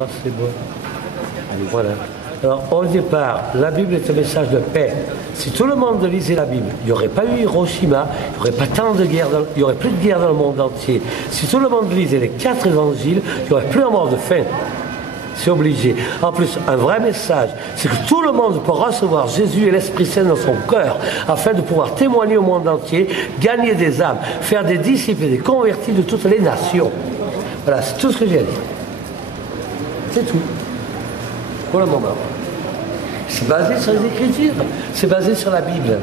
Ah, c'est bon. Allez, voilà. Alors, au départ, la Bible est un message de paix. Si tout le monde lisait la Bible, il n'y aurait pas eu Hiroshima, il n'y aurait pas tant de guerre, il n'y aurait plus de guerre dans le monde entier. Si tout le monde lisait les 4 évangiles, il n'y aurait plus un mort de faim. C'est obligé. En plus, un vrai message, c'est que tout le monde peut recevoir Jésus et l'Esprit Saint dans son cœur, afin de pouvoir témoigner au monde entier, gagner des âmes, faire des disciples et des convertis de toutes les nations. Voilà, c'est tout ce que j'ai à dire. C'est tout. Pour le moment. C'est basé sur les Écritures, c'est basé sur la Bible,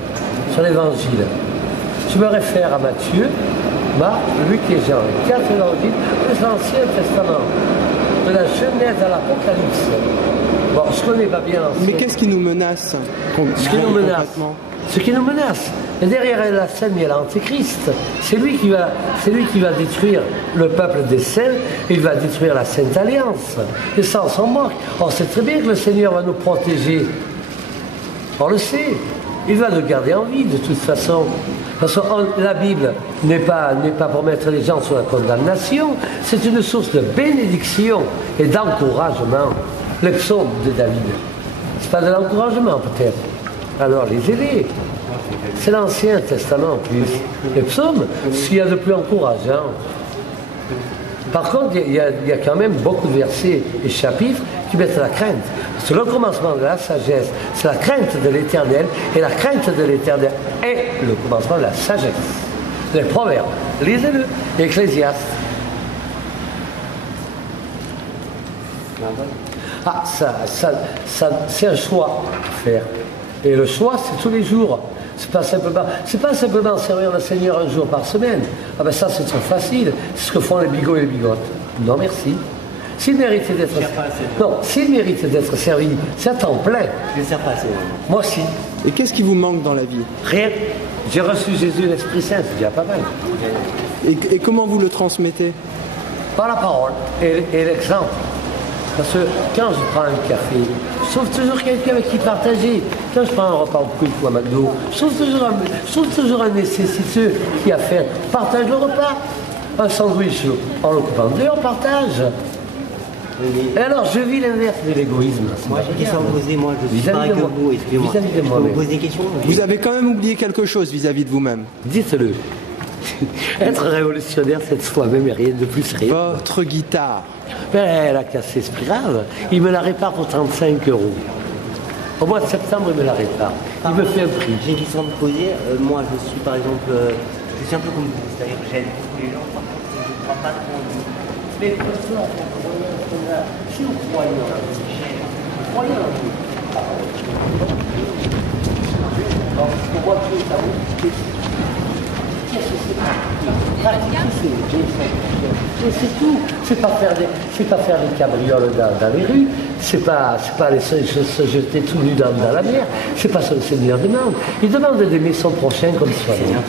sur l'Évangile. Je me réfère à Matthieu, Marc, Luc et Jean, les 4 évangiles, plus l'Ancien Testament, de la Genèse à l'Apocalypse. Bon, je connais pas bien l'Ancien. Mais qu'est-ce qui nous menace? Ce qui nous menace. Et derrière la scène, il y a l'Antéchrist. C'est lui qui va détruire le peuple des saints, il va détruire la Sainte Alliance. Et ça, on s'en moque. On sait très bien que le Seigneur va nous protéger. On le sait. Il va nous garder en vie de toute façon. Parce que la Bible n'est pas pour mettre les gens sous la condamnation, c'est une source de bénédiction et d'encouragement. Les psaumes de David, c'est pas de l'encouragement peut-être. Alors lisez-les. C'est l'Ancien Testament en plus. Les psaumes, ce qu'il y a de plus encourageant. Par contre, il y a quand même beaucoup de versets et chapitres qui mettent la crainte. Parce que le commencement de la sagesse, c'est la crainte de l'Éternel, et la crainte de l'Éternel est le commencement de la sagesse. Les Proverbes, lisez-le. Ecclésiaste. Ah, ça c'est un choix à faire. Et le choix, c'est tous les jours. C'est pas simplement servir le Seigneur un jour par semaine. Ah ben ça, c'est trop facile. C'est ce que font les bigots et les bigotes. Non, merci. S'il méritait d'être servi, c'est à temps plein. Je ne sers pas assez. Moi aussi. Et qu'est-ce qui vous manque dans la vie? Rien. J'ai reçu Jésus et l'Esprit Saint, c'est déjà pas mal. Et comment vous le transmettez? Par la parole et l'exemple. Parce que quand je prends un café, je trouve toujours quelqu'un avec qui partager. Quand je prends un repas au Quick ou à McDo, je trouve toujours un nécessiteux qui a fait. Partage le repas. Un sandwich, on le coupe en deux, on partage. Et alors, je vis l'inverse de l'égoïsme. Moi, j'ai une question à vous poser. Moi, je suis pareil que vous. Excusez-moi. Je peux vous poser des questions? Vous avez quand même oublié quelque chose vis-à-vis de vous-même. Dites-le. Être révolutionnaire, c'est soi-même et rien de plus. Votre guitare. Ben, elle a cassé ce grave. Il me la répare pour 35 €. Au mois de septembre, il me la répare. Il me fait un prix. J'ai une question à vous poser. Moi, je suis par exemple, je suis un peu comme vous, c'est-à-dire que j'aide beaucoup les gens. Par contre, je ne crois pas trop en Dieu. Mais si vous croyez en Dieu, vous croyez en Dieu. Pour moi, Dieu est à vous. Qu'est-ce que c'est? C'est tout. C'est pas faire des cabrioles dans les rues. C'est pas aller se jeter tout nu dans la mer. C'est pas ce que le Seigneur demande. Il demande d'aimer son prochain comme soi-même.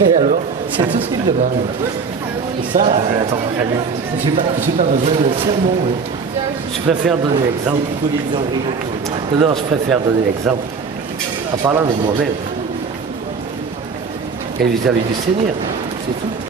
Et alors, c'est tout ce qu'il demande. Et ça, j'ai pas besoin de sermon. Oui. Je préfère donner l'exemple. Non, je préfère donner l'exemple en parlant de moi-même. Et vis-à-vis du Seigneur, c'est tout.